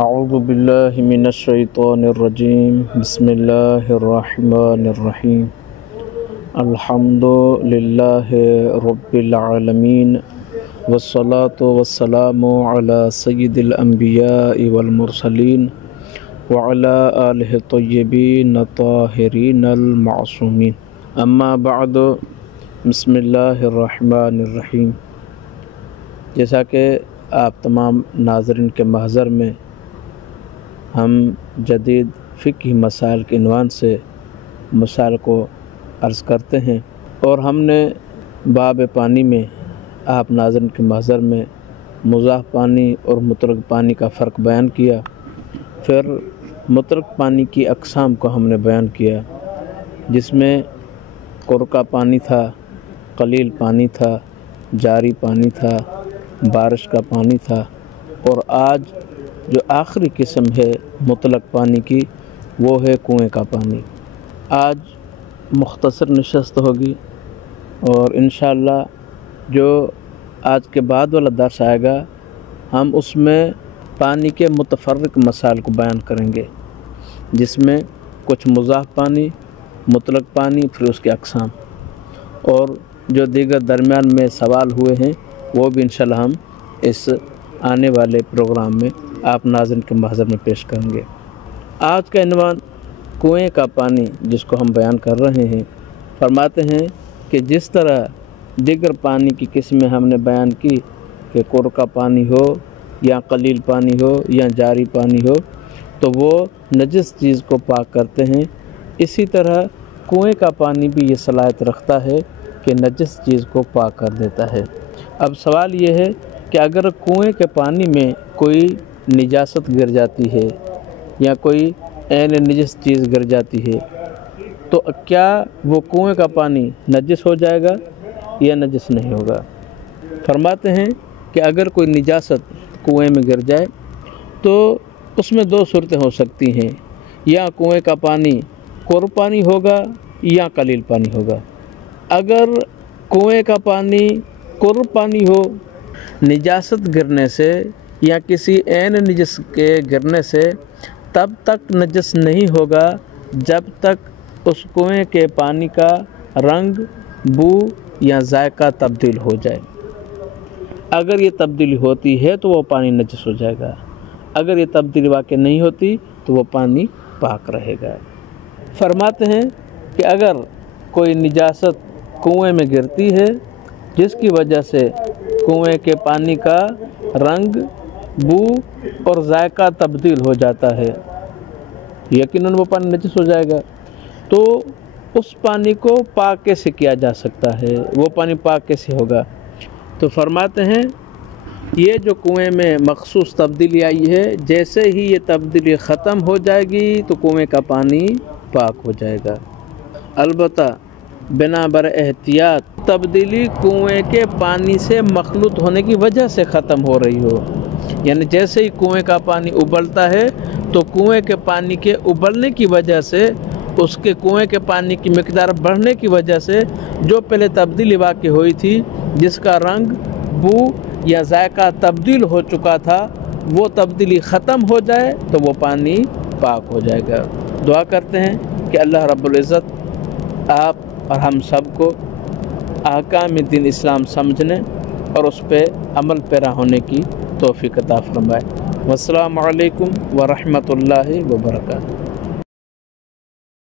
اعوذ باللہ من الشیطان الرجیم بسم اللہ الرحمن الرحیم الحمد للہ رب العالمین والصلاة والسلام علی سید الانبیاء والمرسلین وعلی آلہ الطیبین الطاہرین المعصومین اما بعد بسم اللہ الرحمن الرحیم۔ جیسا کہ آپ تمام ناظرین کے محضر میں ہم جدید فقہی مسائل کے عنوان سے مسائل کو عرض کرتے ہیں، اور ہم نے باب پانی میں آپ ناظرین کے محضر میں مضاف پانی اور مطلق پانی کا فرق بیان کیا۔ پھر مطلق پانی کی اقسام کو ہم نے بیان کیا، جس میں قرقہ پانی تھا، قلیل پانی تھا، جاری پانی تھا، بارش کا پانی تھا، اور آج جو آخری قسم ہے مطلق پانی کی وہ ہے کنویں کا پانی۔ آج مختصر نشست ہوگی، اور انشاءاللہ جو آج کے بعد والا درس آئے گا ہم اس میں پانی کے متفرق مسائل کو بیان کریں گے، جس میں کچھ مضاف پانی، مطلق پانی، پھر اس کے اقسام، اور جو دیگر درمیان میں سوال ہوئے ہیں وہ بھی انشاءاللہ ہم اس آنے والے پروگرام میں آپ ناظرین کے محضر میں پیش کریں گے۔ آج کا عنوان کنویں کا پانی جس کو ہم بیان کر رہے ہیں، فرماتے ہیں کہ جس طرح دیگر پانی کی قسمیں ہم نے بیان کی کہ قرقہ پانی ہو یا قلیل پانی ہو یا جاری پانی ہو تو وہ نجس چیز کو پاک کرتے ہیں، اسی طرح کنویں کا پانی بھی یہ صلاحیت رکھتا ہے کہ نجس چیز کو پاک کر دیتا ہے۔ اب سوال یہ ہے کہ اگر کنویں کے پانی میں کوئی نجاست گر جاتی ہے یا کوئی عین نجس چیز گر جاتی ہے تو کیا وہ کنویں کا پانی نجس ہو جائے گا یا نجس نہیں ہوگا؟ فرماتے ہیں کہ اگر کوئی نجاست کنویں میں گر جائے تو اس میں دو صورتیں ہو سکتی ہیں، یا کنویں کا پانی قرب پانی ہوگا یا قلیل پانی ہوگا۔ اگر کنویں کا پانی قرب پانی ہو، نجاست گرنے سے یا کسی عین نجس کے گرنے سے تب تک نجس نہیں ہوگا جب تک اس کنویں کے پانی کا رنگ، بو یا ذائقہ تبدیل ہو جائے۔ اگر یہ تبدیلی ہوتی ہے تو وہ پانی نجس ہو جائے گا، اگر یہ تبدیلی واقع نہیں ہوتی تو وہ پانی پاک رہے گا۔ فرماتے ہیں کہ اگر کوئی نجاست کنویں میں گرتی ہے جس کی وجہ سے کنویں کے پانی کا رنگ، بو اور ذائقہ تبدیل ہو جاتا ہے، یقیناً وہ پانی نجس ہو جائے گا۔ تو اس پانی کو پاک کیسے کیا جا سکتا ہے، وہ پانی پاک کیسے ہوگا؟ تو فرماتے ہیں یہ جو کنویں میں مخصوص تبدیلی آئی ہے، جیسے ہی یہ تبدیلی ختم ہو جائے گی تو کنویں کا پانی پاک ہو جائے گا۔ البتہ بنا بر احتیاط تبدیلی کنویں کے پانی سے مخلوط ہونے کی وجہ سے ختم ہو رہی ہو، یعنی جیسے ہی کنویں کا پانی ابلتا ہے تو کنویں کے پانی کے ابلنے کی وجہ سے، اس کے کنویں کے پانی کی مقدار بڑھنے کی وجہ سے جو پہلے تبدیلی واقع ہوئی تھی، جس کا رنگ، بو یا ذائقہ تبدیل ہو چکا تھا، وہ تبدیلی ختم ہو جائے تو وہ پانی پاک ہو جائے گا۔ دعا کرتے ہیں کہ اللہ رب العزت آپ اور ہم سب کو احکام دین اسلام سمجھنے اور اس پہ عمل پیرا ہونے کی توفیق عطا فرمائے۔ والسلام علیکم ورحمۃ اللہ وبرکاتہ۔